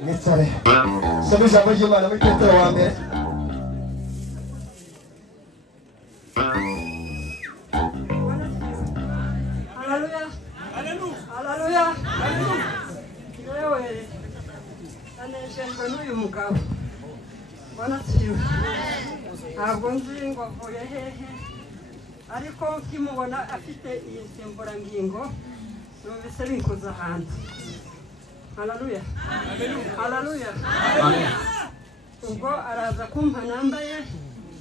Nitsare. Sabi ijambo ry'Imana muri Petero wa mbere. Haleluya. Haleluya. Haleluya. Yewe. Anejejwe n'uyu mugabo. Bwana siwe. Ntabwo nzi ngo avuye hehe. Ariko nkimubona afite iyi nsimburangingo numvise binkoza hanze. Haleluya. Haleluya. Amen. Ubwo araza kumpa nambaye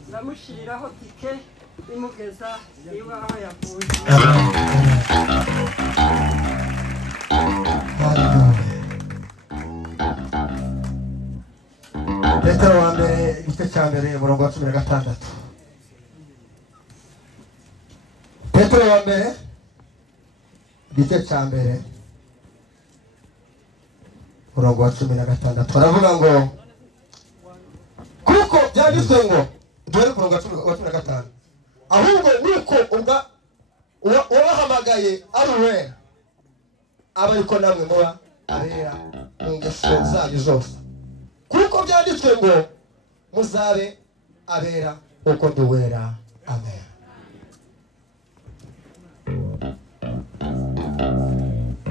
ndamushiriraho tike imugeza iwe aho yavuye. Petero wa mbere igice cya mbere umurongo wa 16. Petero wa mbere igice cya mbere umurongo wa 16 baravuga ngo kuko byanditswe ngo dore umurongo wa 15 ahubwo nuko ubwa uwahamagaye ari uwera aba ariko namwe muba abera mu ngeso zanyu zose kuko byanditswe ngo muzabe abera uko ndi uwera. Amen.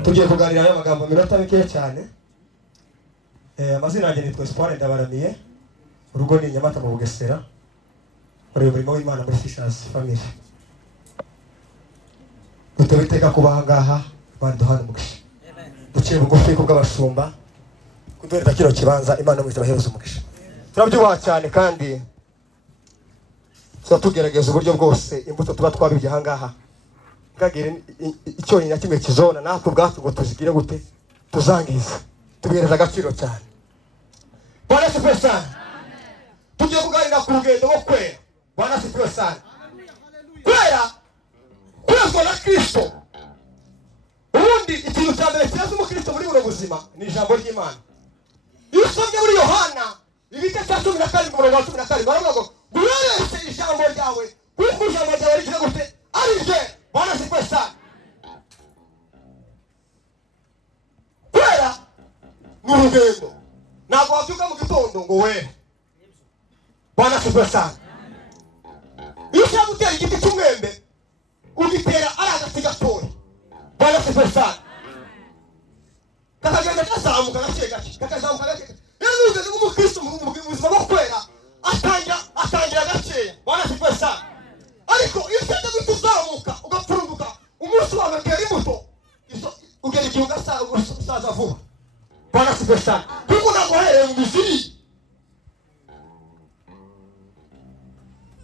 Tugiye kuganira y'amagambo minota mike cyane. Amazina yanjye nitwa Espoir Ndabaramiye, urugo ni Nyamata mu Bugesera, uri muri Imana muri Fishers family. Utobiteka kubaha ngaha banduhana umugisha. Duciye bugufi kubw'abashumba kudoreta kino kibanza Imana mu izabahereza umugisha. Turabyubaha cyane kandi tugerageza uburyo bwose imbuto tuba twabibye aha ngaha ngagire icyo nyina kimwe kizona natwe ubwacu ngo tuzigire gute tuzangiza tubihereza agaciro cyane. Bwana sifiwe sana. Tugiye kuganira ku rugendo rwo kwera. Bwana sifiwe sana. Kwera kwezwa na Kristo. Ubundi ikintu cya mbere kibazo umukristo muri buno buzima ni ijambo ry'Imana. Iyo usomye muri Yohana ibice cya 12 umurongo wa 12 baravuga ngo guhereze ijambo ryawe kuko ijambo ryawe rigira gute ari rye. Bwana sifiwe sana. Kwera ni urugendo. Ntabwo wabyuka mu gitondo ngo were. Bwana sifiwe sana. Iyo ushaka gutera igiti cy'umwembe ugitera ari agati gatoya. Bwana sifiwe sana. Kakagenda kazamuka gake gake kakazamuka gake. Rero urugendo rw'umukristo mu buzima bwo kwera atangira gakeya. Bwana sifiwe sana. Ariko iyo ushaka gutuzamuka ugapfunduka umunsi wawe ukera imbuto ugera igihe ugasaza vuba. Bwana sifiwe sana. Kuko naguhereye mu miziri.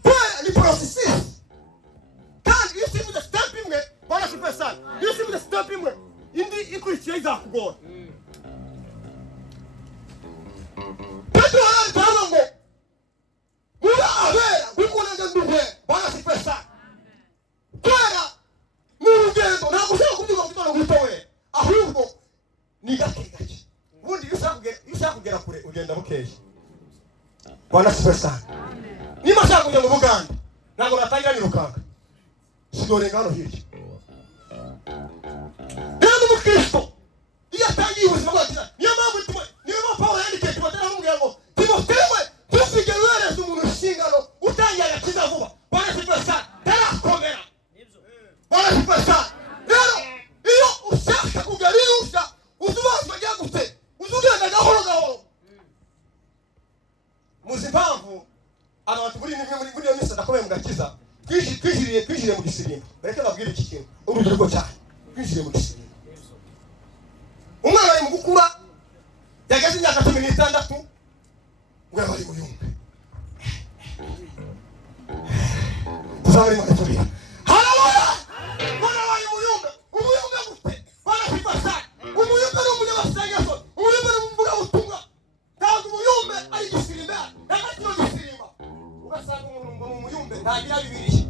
Kwera ni processes. Kandi iyo usimuze step imwe Bwana sifiwe sana. Iyo usimuze step imwe indi ikurikiye izakugora. Petero aravuga ngo muba abera kuko nanjye nduhe. Bwana sifiwe sana. Kwera ni urugendo ntabwo ushobora kubyuka mu gitondo guhita wera ahubwo ni gake gake. Ubundi iyo ushaka kugera kure ugenda bukeya. Bwana sifiwe sana. Niba ushaka kujya mu Buganda ntabwo natangira nirukanga sidorenga hano hirya. Rero umukristo iyo atangiye ubuzima bwacu niyo mpamvu Pawulo yandikiye Timoteyo aramubwira ngo Timoteyo ntuzigere uhereza umuntu inshingano utangiye agakiza vuba. Bwana sifiwe sana. Tarakomera. Bwana sifiwe sana. Rero iyo ushaka kugera iyo uzubazwa ajya gute uzugenda gahoro gahoro. Muzi impamvu abantu muri iyo minsi adakomeye mu gakiza twijiriye mu gisirimba. Bareke babwire iki kintu urubyiruko cyane twijiriye mu gisirimba. Umwana ari mu gukura yageze imyaka 16 ngo yabari mu yumbe. Tuzabari mu gatorika. Haleluya. Bwana wari mu yumbe. Umuyumbe gute? Bwana sifiwe sana. Umuyumbe ni umunyabasengesho. Umuyumbe ni umvuga butumwa. Ntabwo umuyumbe ari gisirimba. Nakati yo gisirimba. Ugasanga umuntu mu muyumbe ntagira Bibiliya.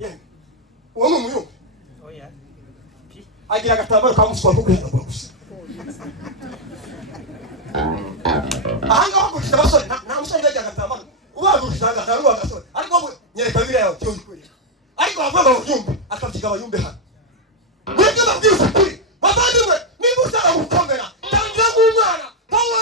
Yemwe. Uwo mu muyumbe. Oya. Agira agatambaro ka muswa ko kwenda gusa. Ahanga wagushita basore nta musore yagira agatambaro. Ubagushita agatambaro agasore. Ariko nyereka Bibiliya yawe cyo ukuri. Ariko bavanga ubyumbe akabyiga abayumbe hano. Mwebwe babwiza ukuri. Bavandimwe niba usaba gukomera tangira nk'umwana. Pawulo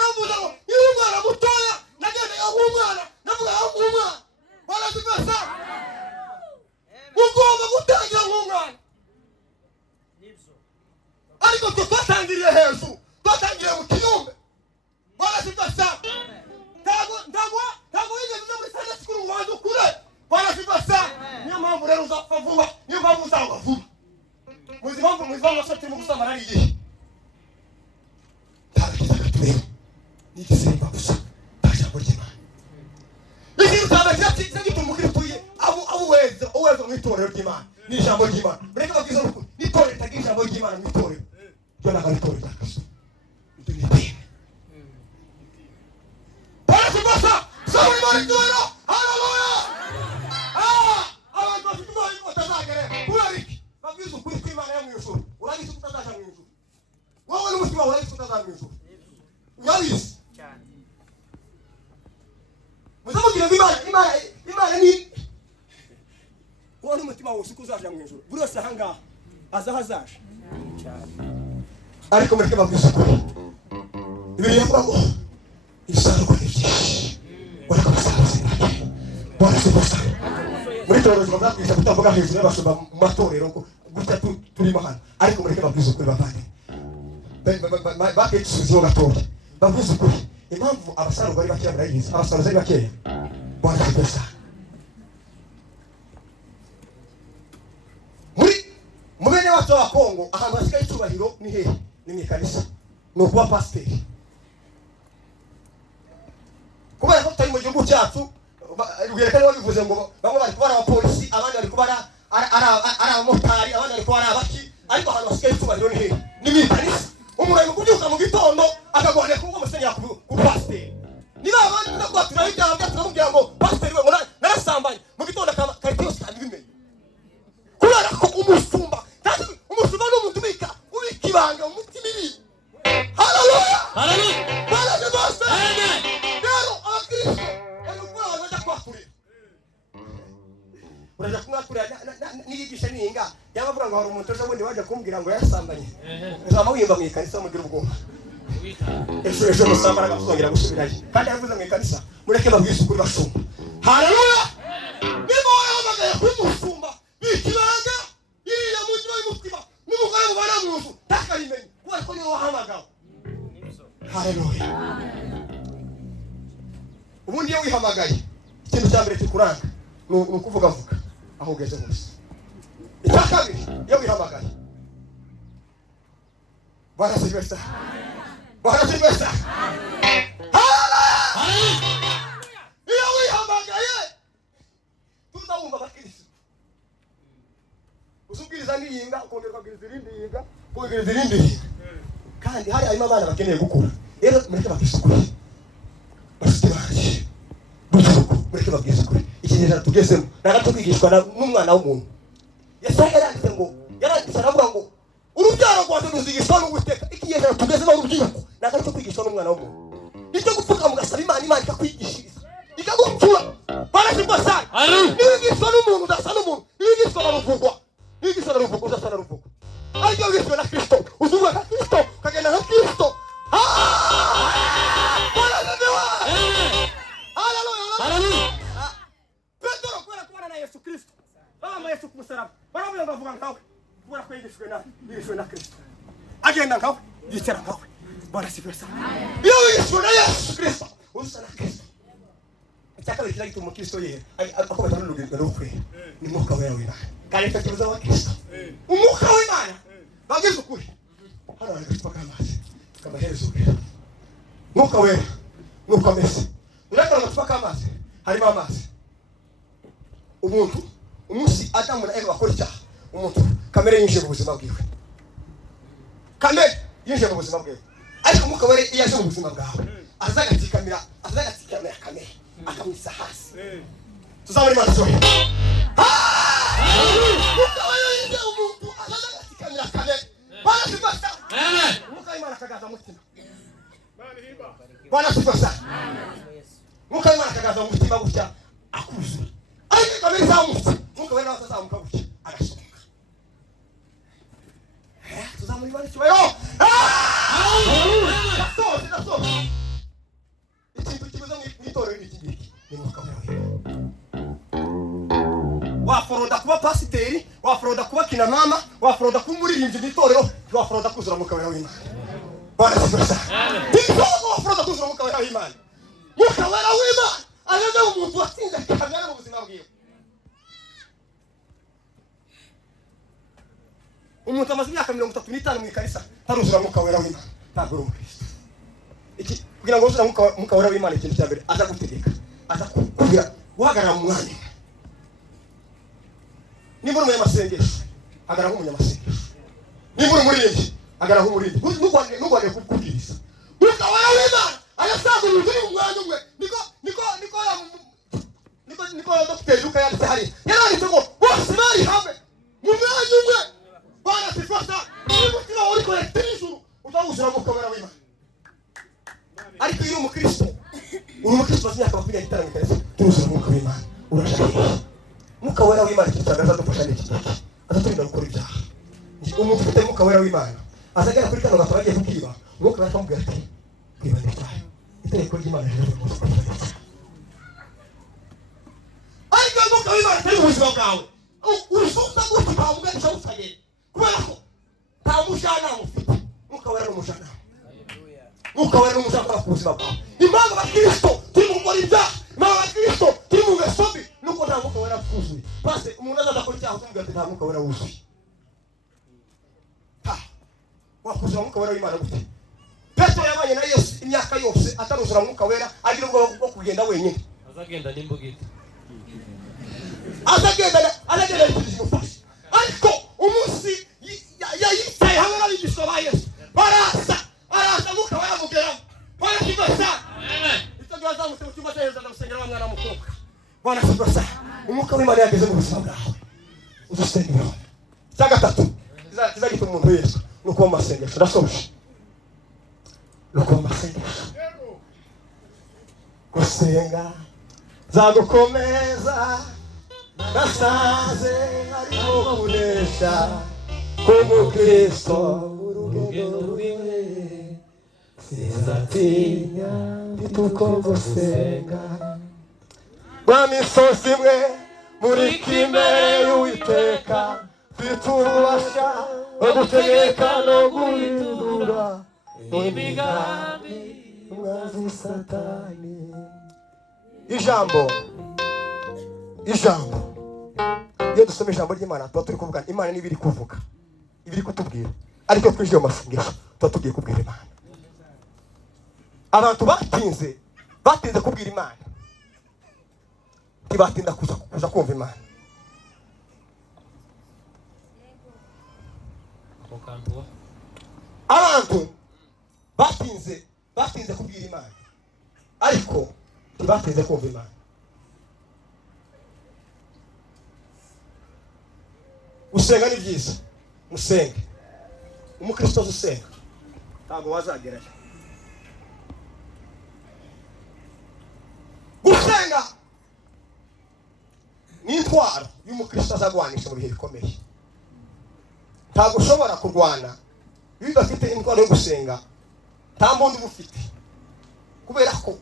n'igisimba gusa tajambo ry'Imana. Ikintu cyane cyatsinze gitumukira tuye abo weza mu itorero ry'Imana ni ijambo ry'Imana. Mureke babwiza ukuri n'itorero tagira ijambo ry'Imana mu itorero ryo n'abatorero rya Kristo. Ndumite Bwana kubasa sawa imani tuero haleluya. Abantu bafite imani batazagere kurariki babwiza ukuri kw'Imana yo mu ijuru. Uragize kutazaja mu ijuru. Wowe n'umutima uragize kutazaja mu ijuru. Urabizi cyane. Muzamugira Imana ni wowe n'umutima wose kuzaja mu ijuru. Buri wese ahangaha azahazaje cyane. Ariko mureke babwiza ukuri. Ibiri yavuga ngo isarwa n'ivyishi. Bariko basarura. Bwana siposa. Muri torero twakwita kutambuka hejuru y'abashumba mu matorero gutya turimo hano. Ariko mureke babwiza ukuri bavanye. Baketsuzo gatora. Babwiza ukuri. Impamvu abasarura bari bakeya murayizi. Abasarura bari bakeya. Bwana siposa. Mubene wacu wa Kongo ahantu hasigaye icyubahiro ni hehe? Ni mu kanisa. No kuba pasiteri. Kubera ko tutari mu gihugu cyacu rwerekana babivuze ngo bamwe bari kubara abapolisi abandi bari kubara abamotari abandi bari kubara abaki ariko ahantu hasigaye icyubahiro ni hehe? Ni mu kanisa. Umuntu ari kubyuka mu gitondo akagwane kuko musenyera ku pasiteri. Niba abandi ndakwatira ibyaha byatubwira ngo pasiteri we ngo narasambanye mu gitondo akaritiyo sitabimenye. Kubera ko umusumba n'umuntu ubika ibanga umutima ibi. Haleluya. Haleluya. Haleluya bose. Amen. Rero abakristo barukura baje kwakurira. Uraje kumwakurira niyigisha ninga yabavuga ngo hari umuntu ejo bundi waje kumbwira ngo yasambanye. Uzama wiyumva mu ikanisa mugira ubwoba. Ejo musambara gusongera gusubirayo. Kandi yavuze mu ikanisa mureke babwise ukuri bashumba. Haleluya. Nibo yabagaye kumusumba bikibanga iriya mutima y'umutima n'umugore mubana mu nzu takayimenye kubera ko niwe wahamagawe. Haleluya. Ubundi iyo wihamagaye ikintu cya mbere kikuranga ni ukuvuga vuga aho ugeze hose. Icya kabiri iyo wihamagaye barasibesa barasibesa. Haleluya. Iyo wihamagaye tuzawumva bakirisi usubwiriza n'iyinga ukongera ukabwiriza irindi yinga ukongera irindi yinga kandi hari harimo abana bakeneye gukura. Rero mureke babwiza ukuri bafite baje butuko mureke babwiza ukuri. Ikinyejana tugezemo nagato kwigishwa n'umwana w'umuntu. Yesaya yaranditse ngo yaranditse aravuga ngo urubyaro rwawe ruzigishwa n'Uwiteka. Ikinyejana tugezemo urubyiruko nagato kwigishwa n'umwana w'umuntu. Nicyo gupfuka mugasaba Imana ikakwigishiriza ikagucura. Barashimwa sana. Nigishwa n'umuntu udasa n'umuntu. Nigishwa n'uruvugwa. Nigishwa n'uruvugwa udasa n'uruvugwa. Ariko wigishwa na Kristo uzuba nka Kristo kagenda nka Kristo. Haleluya. Petero kubera kubana na Yesu Kristo. Baba Yesu ku musaraba. Baravuga bavuga nkawe. Kubera ko yigishwe na Kristo. Agenda nkawe, yicara nkawe. Bwana sifiwe sana. Iyo yigishwe na Yesu Kristo, usa na Kristo. Icyakabiri kila gituma Kristo yeye akobata n'urugendo rukwe. Ni mwuka wera w'Imana. Kandi tukibuza wa Kristo. Umwuka w'Imana. Bageze ukuri. Hano ari Kristo kamaze. Kama herezo ukuri. Mwuka wera. Mwuka mese. Ureka natupaka amazi. Harimo amazi. Umuntu umunsi Adamu na Eva bakora icyaha. Umuntu kamere yinjiye mu buzima bwiwe. Kamere yinjiye mu buzima bwiwe. Ariko mwuka wera yaje mu buzima bwawe. Azagatsikamira kamere. Akamwisa hasi. Tuzabona Imana zoe. Mwuka wera yinjiye umuntu azagatsikamira kamere. Bwana sibasa. Amen. Mwuka Imana kagaza mutima. Bwana sibasa. Mwuka w'Imana akagaza mu mutima gutya akuzura. Ariko kamere zamutse mwuka wera wazamuka gutya agasohoka. Tuzamuri bari kibayo. Haleluya. Ikintu kibuza mu itorero ni iki? Ni mwuka wera. Waforoda kuba pasiteri, waforoda kuba kina mama, waforoda kuba umuririmbyi mu itorero, waforoda kuzura mwuka wera w'Imana. Bwana sibasa. Niko waforoda kuzura mwuka wera w'Imana. Mwuka wera w'Imana agaze umuntu watsinze kamere mu buzima bwiwe. Umuntu amaze imyaka 35 mu ikanisa taruzura mwuka wera w'Imana. Ntabwo uri umukristo. Iki kugira ngo uzura mukawera w'Imana ikintu cya mbere aza gutegeka aza kugira guhagarara mu mwanya niba uri umunyamasengesho hagarara nk'umunyamasengesho niba uri umuririmbyi hagarara nk'umuririmbyi ntugwane kubwiriza mukawera w'Imana ayasanga umuntu uri mu mwanya umwe niko Dr. Luka yanditse hariya yaranditse ngo bose bari hamwe mu mwanya umwe barasifata umutima uri kolekte n'ijuru utawuzura mukawera w'Imana ariko iyo umukristo bazimyaka bakwiye gitaramo kare turuzura umwuka w'Imana urashaka mukawera w'Imana kitagaza dufasha n'iki ataturinda gukora ibyaha umuntu ufite mukawera w'Imana azagera kuri kano gato agiye kukiba umwuka akamubwira ati kwiba n'icyaha itegeko ry'Imana rero mu ariko umwuka w'Imana ari mu buzima bwawe urusuka gutyo ukamuganisha utagenda kubera ko nta mujyanama ufite mukawera n'umujyanama mukawera n'umujyanama ku buzima bwawe impamvu abakristo turi mu gukora ibyaha impamvu abakristo turi mu ngeso mbi nuko nta mukawera wuzuye base umuntu azaza akora icyaha utumubwira ati nta mukawera wuzuye wakuzura mukawera w'Imana gute Petero yabanye na Yesu imyaka yose ataruzura mukawera agira ubwoba bwo kugenda wenyine azagenda n'imbugita azagenda n'imufasha ariko umunsi yayicaye hamwe n'abigishwa ba Yesu araza mukawera mugeramo barashimwa sana icyo gihe azamutse mu cyumba cyo hejuru ndamusengera wa mwana w'umukobwa barashimwa sana umwuka w'Imana yageze mu buzima bwawe udusengera cya gatatu kizagituma umuntu Yesu nuko mu masengesho ndasoje nuko mu masengesho gusenga zagukomeza nasaze ariko kunesha k'umukristo urugendo rwiwe sizatinya mfite uko gusenga rwa misozi imwe murika imbere y'Uwiteka mfite ububasha bwo gutegeka no guhindura imigambi umwanzi Satani ijambo iyo dusoma ijambo ry'Imana tuba turi kuvuga Imana niba iri kuvuga ibiri kutubwira ariko twinjiye mu masengesho tuba tugiye kubwira Imana abantu batinze kubwira Imana ntibatinda kuza kumva Imana abantu batinze kubwira Imana ariko ntibatinze kumva Imana gusenga ni byiza musenge umukristo usenga ntabwo wazagerayo gusenga ni intwaro y'umukristo azagwanisha mu bihe bikomeye ntabwo ushobora kurwana iyo udafite intwaro yo gusenga nta mbundi uba ufite kubera ko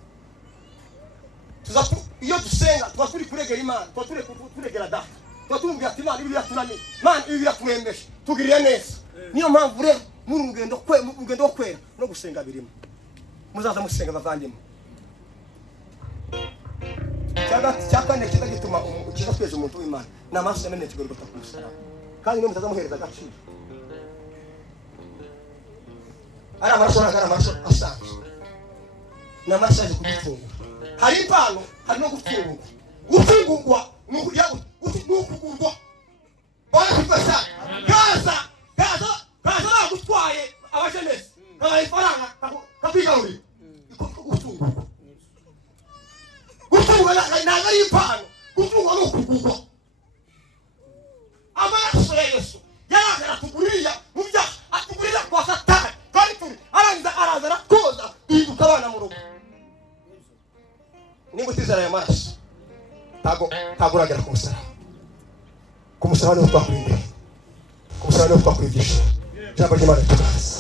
iyo dusenga tuba turi kuregera Imana tuba turi kuregera data tuba tumubwira ati Imana ibi biratunaniye Imana ibi biraturembeshe tugirire neza niyo mpamvu rero muri urugendo wo kwera no gusenga birimo muzaza musenga bavandimwe cya kane kiza gituma kiza tweza umuntu w'Imana ni amaraso yamenetse Golgotha ku musaraba kandi niyo mutazamuhereza agaciro ari amaraso ntabwo ari amaraso asanzwe ni amaraso yaje kudufungura hari impano hari no gufungurwa n'ukugurwa barafifasha gaza bagutwaye abajenesi kabaye ifaranga kakwigarurira gufungurwa ntabwo ari impano gufungurwa n'ukugurwa amaraso ya Yesu yaragara tugurira mu byaha atugurira kwa Satani kandi turi araza aratwoza duhinduka abana mu rugo niba utizera aya maraso ntabwo uragera ku musaraba niho twakurindira ku musaraba niho twakwigisha ijambo ry'Imana tugaze